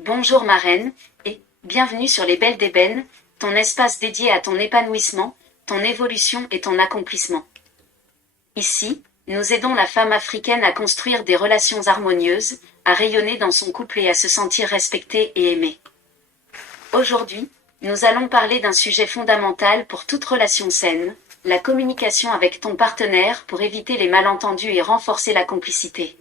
Bonjour marraine, et bienvenue sur les Belles d'Ébène, ton espace dédié à ton épanouissement, ton évolution et ton accomplissement. Ici, nous aidons la femme africaine à construire des relations harmonieuses, à rayonner dans son couple et à se sentir respectée et aimée. Aujourd'hui, nous allons parler d'un sujet fondamental pour toute relation saine, la communication avec ton partenaire pour éviter les malentendus et renforcer la complicité.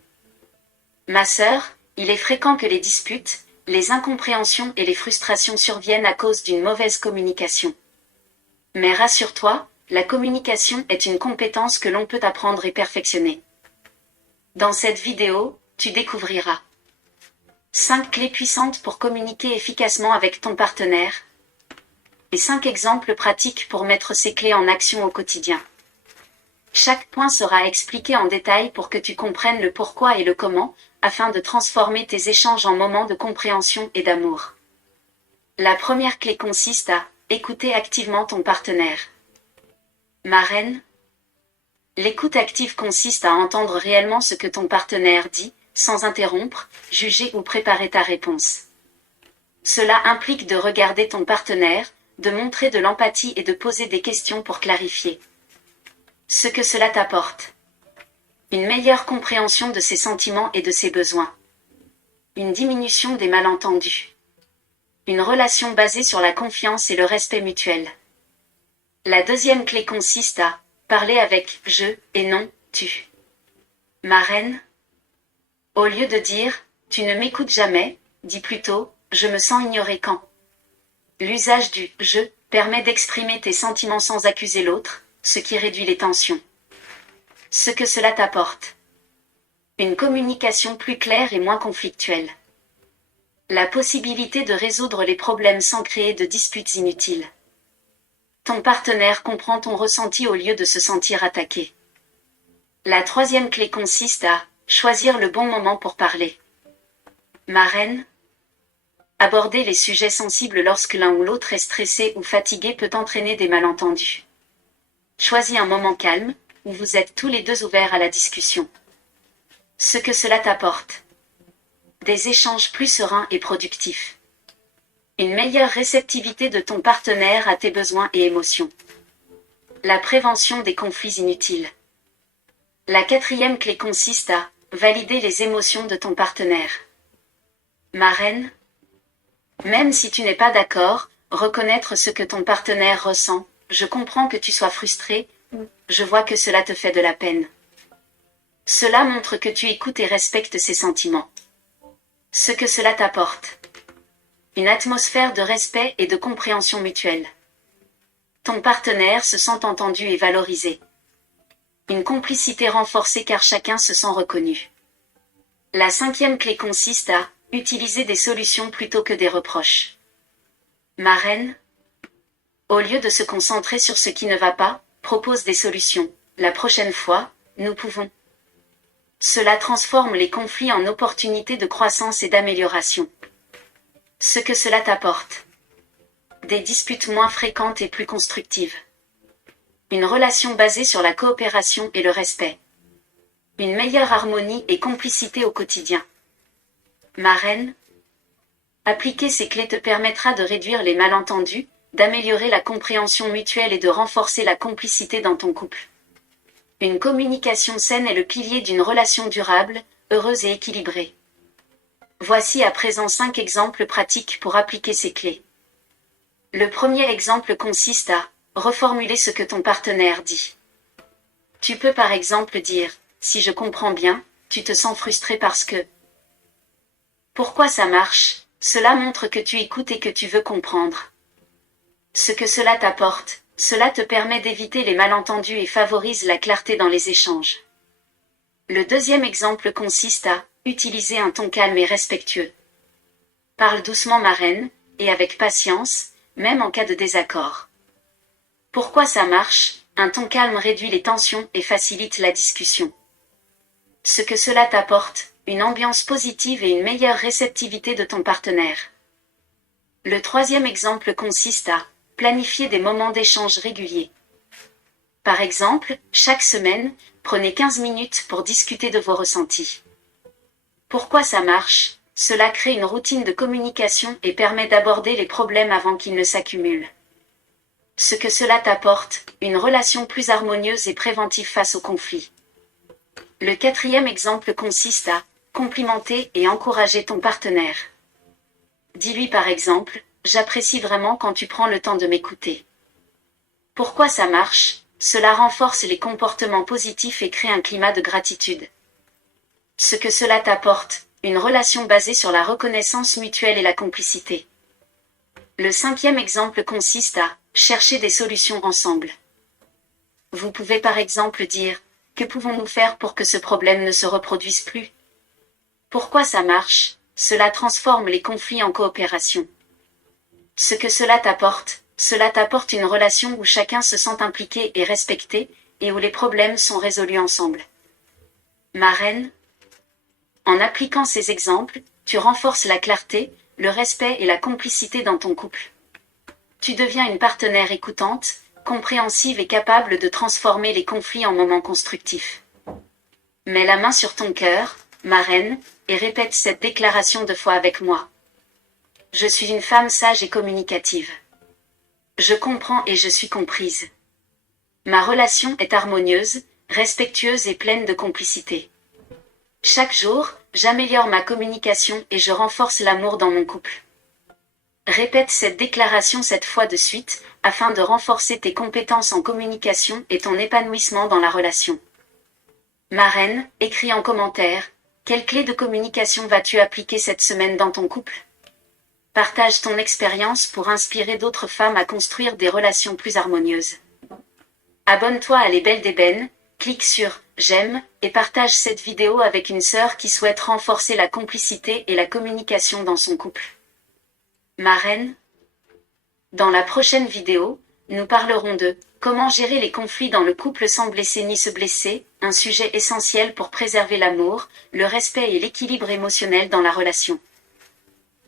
Ma sœur, il est fréquent que les disputes, les incompréhensions et les frustrations surviennent à cause d'une mauvaise communication. Mais rassure-toi, la communication est une compétence que l'on peut apprendre et perfectionner. Dans cette vidéo, tu découvriras 5 clés puissantes pour communiquer efficacement avec ton partenaire et 5 exemples pratiques pour mettre ces clés en action au quotidien. Chaque point sera expliqué en détail pour que tu comprennes le pourquoi et le comment, afin de transformer tes échanges en moments de compréhension et d'amour. La première clé consiste à écouter activement ton partenaire. Marraine, l'écoute active consiste à entendre réellement ce que ton partenaire dit, sans interrompre, juger ou préparer ta réponse. Cela implique de regarder ton partenaire, de montrer de l'empathie et de poser des questions pour clarifier ce que cela t'apporte. Une meilleure compréhension de ses sentiments et de ses besoins. Une diminution des malentendus. Une relation basée sur la confiance et le respect mutuel. La deuxième clé consiste à parler avec « je » et non « tu ». Marraine, au lieu de dire « tu ne m'écoutes jamais », dis plutôt « je me sens ignoré quand ». L'usage du « je » permet d'exprimer tes sentiments sans accuser l'autre, ce qui réduit les tensions. Ce que cela t'apporte. Une communication plus claire et moins conflictuelle. La possibilité de résoudre les problèmes sans créer de disputes inutiles. Ton partenaire comprend ton ressenti au lieu de se sentir attaqué. La troisième clé consiste à choisir le bon moment pour parler. Marraine, aborder les sujets sensibles lorsque l'un ou l'autre est stressé ou fatigué peut entraîner des malentendus. Choisis un moment calme, où vous êtes tous les deux ouverts à la discussion. Ce que cela t'apporte. Des échanges plus sereins et productifs. Une meilleure réceptivité de ton partenaire à tes besoins et émotions. La prévention des conflits inutiles. La quatrième clé consiste à valider les émotions de ton partenaire. Marraine, même si tu n'es pas d'accord, reconnaître ce que ton partenaire ressent. Je comprends que tu sois frustré, ou je vois que cela te fait de la peine. Cela montre que tu écoutes et respectes ses sentiments. Ce que cela t'apporte. Une atmosphère de respect et de compréhension mutuelle. Ton partenaire se sent entendu et valorisé. Une complicité renforcée car chacun se sent reconnu. La cinquième clé consiste à utiliser des solutions plutôt que des reproches. Marraine, au lieu de se concentrer sur ce qui ne va pas, propose des solutions. La prochaine fois, nous pouvons. Cela transforme les conflits en opportunités de croissance et d'amélioration. Ce que cela t'apporte. Des disputes moins fréquentes et plus constructives. Une relation basée sur la coopération et le respect. Une meilleure harmonie et complicité au quotidien. Marraine, appliquer ces clés te permettra de réduire les malentendus, d'améliorer la compréhension mutuelle et de renforcer la complicité dans ton couple. Une communication saine est le pilier d'une relation durable, heureuse et équilibrée. Voici à présent 5 exemples pratiques pour appliquer ces clés. Le premier exemple consiste à reformuler ce que ton partenaire dit. Tu peux par exemple dire « Si je comprends bien, tu te sens frustré parce que… » Pourquoi ça marche? Cela montre que tu écoutes et que tu veux comprendre. Ce que cela t'apporte, cela te permet d'éviter les malentendus et favorise la clarté dans les échanges. Le deuxième exemple consiste à utiliser un ton calme et respectueux. Parle doucement marraine, et avec patience, même en cas de désaccord. Pourquoi ça marche? Un ton calme réduit les tensions et facilite la discussion. Ce que cela t'apporte, une ambiance positive et une meilleure réceptivité de ton partenaire. Le troisième exemple consiste à planifier des moments d'échange réguliers. Par exemple, chaque semaine, prenez 15 minutes pour discuter de vos ressentis. Pourquoi ça marche? Cela crée une routine de communication et permet d'aborder les problèmes avant qu'ils ne s'accumulent. Ce que cela t'apporte, une relation plus harmonieuse et préventive face aux conflits. Le quatrième exemple consiste à complimenter et encourager ton partenaire. Dis-lui par exemple, j'apprécie vraiment quand tu prends le temps de m'écouter. Pourquoi ça marche? Cela renforce les comportements positifs et crée un climat de gratitude. Ce que cela t'apporte, une relation basée sur la reconnaissance mutuelle et la complicité. Le cinquième exemple consiste à chercher des solutions ensemble. Vous pouvez par exemple dire, que pouvons-nous faire pour que ce problème ne se reproduise plus? Pourquoi ça marche? Cela transforme les conflits en coopération. Ce que cela t'apporte une relation où chacun se sent impliqué et respecté, et où les problèmes sont résolus ensemble. Marraine. En appliquant ces exemples, tu renforces la clarté, le respect et la complicité dans ton couple. Tu deviens une partenaire écoutante, compréhensive et capable de transformer les conflits en moments constructifs. Mets la main sur ton cœur, marraine, et répète cette déclaration 2 fois avec moi. Je suis une femme sage et communicative. Je comprends et je suis comprise. Ma relation est harmonieuse, respectueuse et pleine de complicité. Chaque jour, j'améliore ma communication et je renforce l'amour dans mon couple. Répète cette déclaration 7 fois de suite, afin de renforcer tes compétences en communication et ton épanouissement dans la relation. Marraine, écris en commentaire, quelle clé de communication vas-tu appliquer cette semaine dans ton couple? Partage ton expérience pour inspirer d'autres femmes à construire des relations plus harmonieuses. Abonne-toi à Les Belles d'Ébène, clique sur « J'aime » et partage cette vidéo avec une sœur qui souhaite renforcer la complicité et la communication dans son couple. Marraine. Dans la prochaine vidéo, nous parlerons de « Comment gérer les conflits dans le couple sans blesser ni se blesser », un sujet essentiel pour préserver l'amour, le respect et l'équilibre émotionnel dans la relation.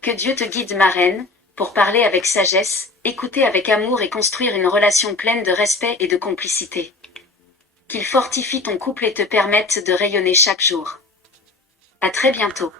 Que Dieu te guide, marraine, pour parler avec sagesse, écouter avec amour et construire une relation pleine de respect et de complicité. Qu'il fortifie ton couple et te permette de rayonner chaque jour. À très bientôt.